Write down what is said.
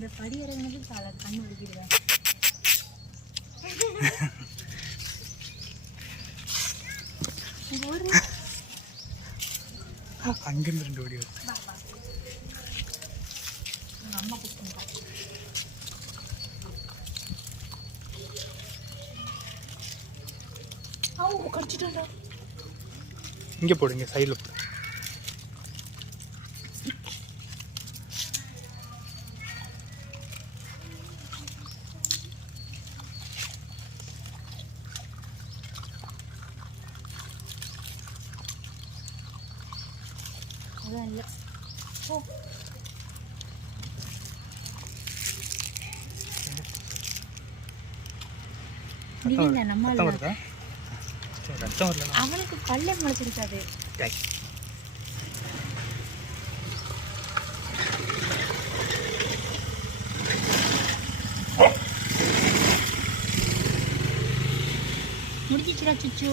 இந்த படி இறங்கினது கண்ணு வலிக்குதா? அங்கிருந்து 2 ஓடி வருது. அம்மா கூப்பிட்டா கடிச்சிட்டா. இங்கே போடு, இங்கே சைடில் போடு. அதான் இல்லை. ஓ அவனுக்கு பல்ல முளைச்சிருக்காது. முடிச்சிச்சுடா சுச்சு.